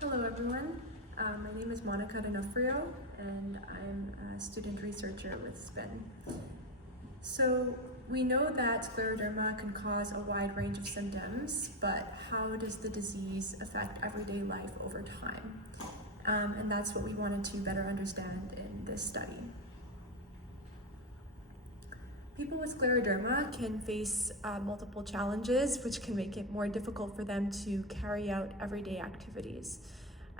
Hello everyone, my name is Monica D'Onofrio and I'm a student researcher with SPIN. So we know that scleroderma can cause a wide range of symptoms, but how does the disease affect everyday life over time? And that's what we wanted to better understand in this study. People with scleroderma can face multiple challenges, which can make it more difficult for them to carry out everyday activities.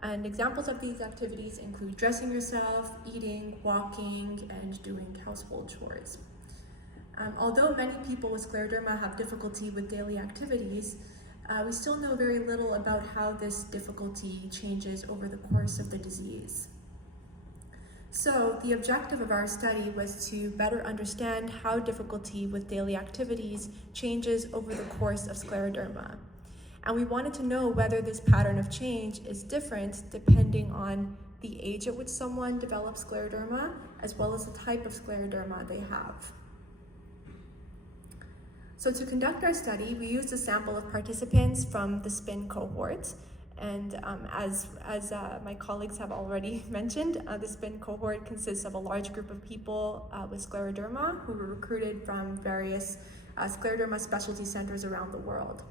And examples of these activities include dressing yourself, eating, walking, and doing household chores. Although many people with scleroderma have difficulty with daily activities, we still know very little about how this difficulty changes over the course of the disease. So the objective of our study was to better understand how difficulty with daily activities changes over the course of scleroderma. And we wanted to know whether this pattern of change is different depending on the age at which someone develops scleroderma, as well as the type of scleroderma they have. So to conduct our study, we used a sample of participants from the SPIN cohort. And as my colleagues have already mentioned, the SPIN cohort consists of a large group of people with scleroderma who were recruited from various scleroderma specialty centers around the world.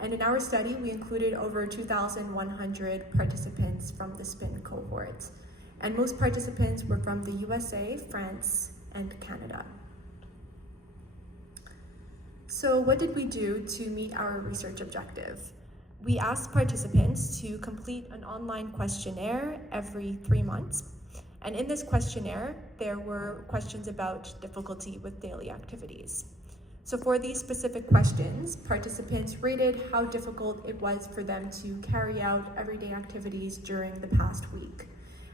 And in our study, we included over 2,100 participants from the SPIN cohort. And most participants were from the USA, France, and Canada. So what did we do to meet our research objective? We asked participants to complete an online questionnaire every 3 months. And in this questionnaire, there were questions about difficulty with daily activities. So for these specific questions, participants rated how difficult it was for them to carry out everyday activities during the past week.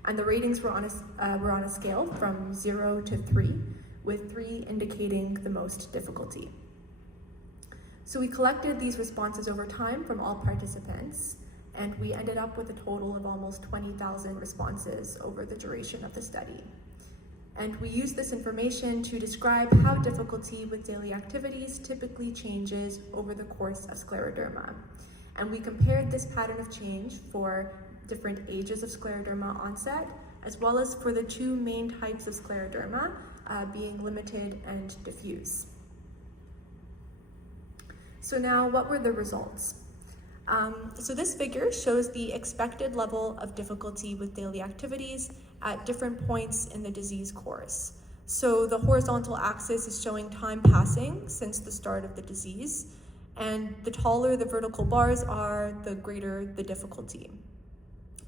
And the ratings were on a scale from 0 to 3, with 3 indicating the most difficulty. So we collected these responses over time from all participants, and we ended up with a total of almost 20,000 responses over the duration of the study. And we used this information to describe how difficulty with daily activities typically changes over the course of scleroderma. And we compared this pattern of change for different ages of scleroderma onset, as well as for the 2 main types of scleroderma, being limited and diffuse. So now, what were the results? So this figure shows the expected level of difficulty with daily activities at different points in the disease course. So the horizontal axis is showing time passing since the start of the disease, and the taller the vertical bars are, the greater the difficulty.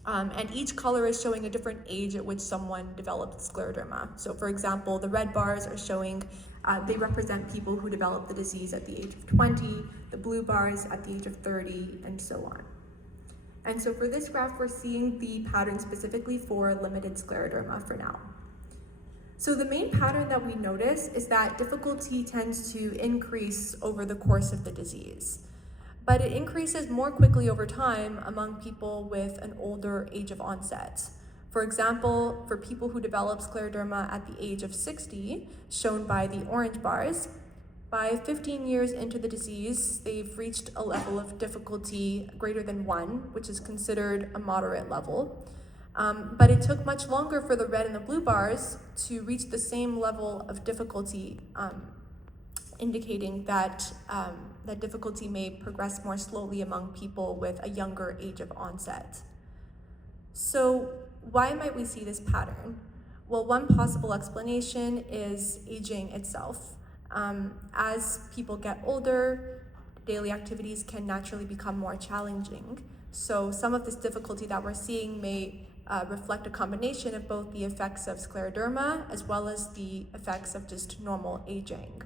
And each color is showing a different age at which someone developed scleroderma. So for example, the red bars are showing, they represent people who developed the disease at the age of 20, the blue bars at the age of 30, and so on. And so for this graph, we're seeing the pattern specifically for limited scleroderma for now. So the main pattern that we notice is that difficulty tends to increase over the course of the disease. But it increases more quickly over time among people with an older age of onset. For example, for people who develop scleroderma at the age of 60, shown by the orange bars, by 15 years into the disease, they've reached a level of difficulty greater than 1, which is considered a moderate level. But it took much longer for the red and the blue bars to reach the same level of difficulty, indicating that that difficulty may progress more slowly among people with a younger age of onset. So why might we see this pattern? Well, one possible explanation is aging itself. As people get older, daily activities can naturally become more challenging. So some of this difficulty that we're seeing may reflect a combination of both the effects of scleroderma as well as the effects of just normal aging.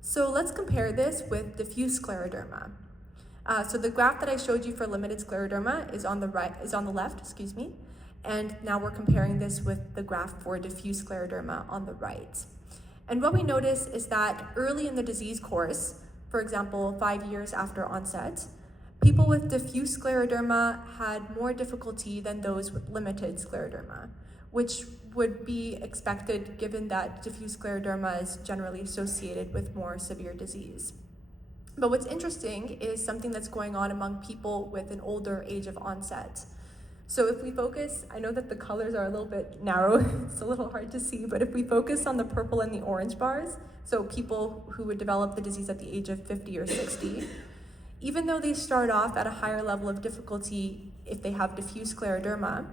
So let's compare this with diffuse scleroderma. So the graph that I showed you for limited scleroderma is on the left, and now we're comparing this with the graph for diffuse scleroderma on the right. And what we notice is that early in the disease course, for example, 5 years after onset, people with diffuse scleroderma had more difficulty than those with limited scleroderma, which would be expected given that diffuse scleroderma is generally associated with more severe disease. But what's interesting is something that's going on among people with an older age of onset. So if we focus, I know that the colors are a little bit narrow, it's a little hard to see, but if we focus on the purple and the orange bars, so people who would develop the disease at the age of 50 or 60, even though they start off at a higher level of difficulty if they have diffuse scleroderma,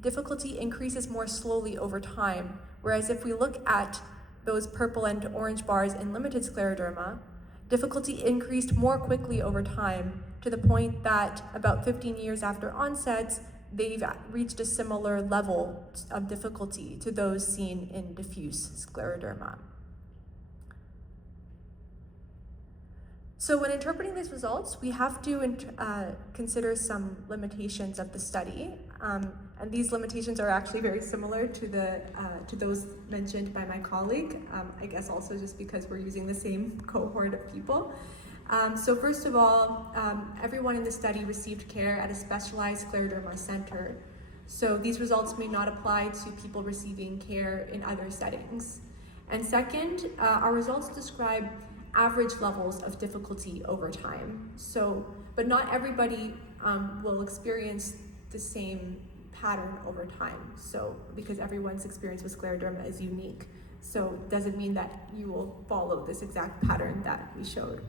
difficulty increases more slowly over time, whereas if we look at those purple and orange bars in limited scleroderma, difficulty increased more quickly over time, to the point that about 15 years after onset, they've reached a similar level of difficulty to those seen in diffuse scleroderma. So when interpreting these results, we have to consider some limitations of the study. And these limitations are actually very similar to those mentioned by my colleague, I guess also just because we're using the same cohort of people. So first of all, everyone in the study received care at a specialized scleroderma center. So these results may not apply to people receiving care in other settings. And second, our results describe average levels of difficulty over time. So, but not everybody will experience the same pattern over time. So, because everyone's experience with scleroderma is unique. So it doesn't mean that you will follow this exact pattern that we showed.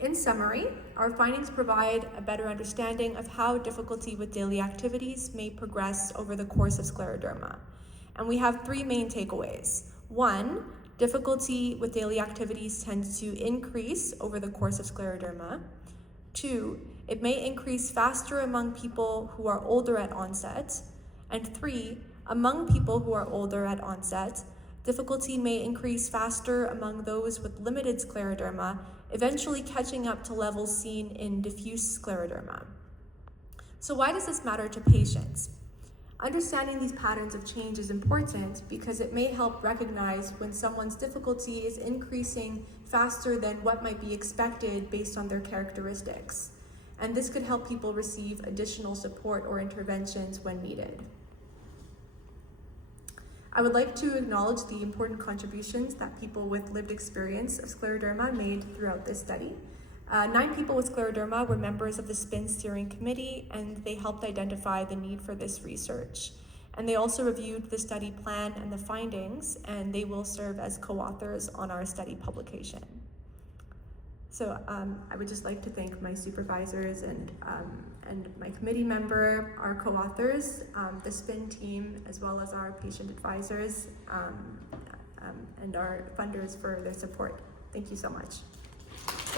In summary, our findings provide a better understanding of how difficulty with daily activities may progress over the course of scleroderma. And we have three main takeaways. One, difficulty with daily activities tends to increase over the course of scleroderma. Two, it may increase faster among people who are older at onset. And three, among people who are older at onset, difficulty may increase faster among those with limited scleroderma, eventually catching up to levels seen in diffuse scleroderma. So why does this matter to patients? Understanding these patterns of change is important because it may help recognize when someone's difficulty is increasing faster than what might be expected based on their characteristics. And this could help people receive additional support or interventions when needed. I would like to acknowledge the important contributions that people with lived experience of scleroderma made throughout this study. 9 people with scleroderma were members of the SPIN steering committee, and they helped identify the need for this research. And they also reviewed the study plan and the findings, and they will serve as co-authors on our study publication. So I would just like to thank my supervisors and my committee member, our co-authors, the SPIN team, as well as our patient advisors and our funders for their support. Thank you so much.